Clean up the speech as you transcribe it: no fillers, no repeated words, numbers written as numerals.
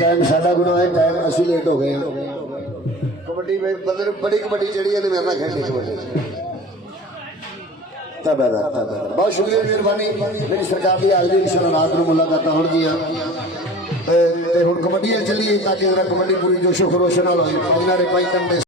Time साडा गुना है, time असि लेट हो गए हैं। कबड्डी में मतलब बड़ी कबड्डी चढ़ी है मेरे ना खेलनी कबड्डी बहुत शुक्रिया मेहरबानी मेरी सरकार की हाजरी रात को मुलाकात हो गई हुण कबड्डी चली ताकि कबड्डी पूरी जोशो खरोश नाल होई।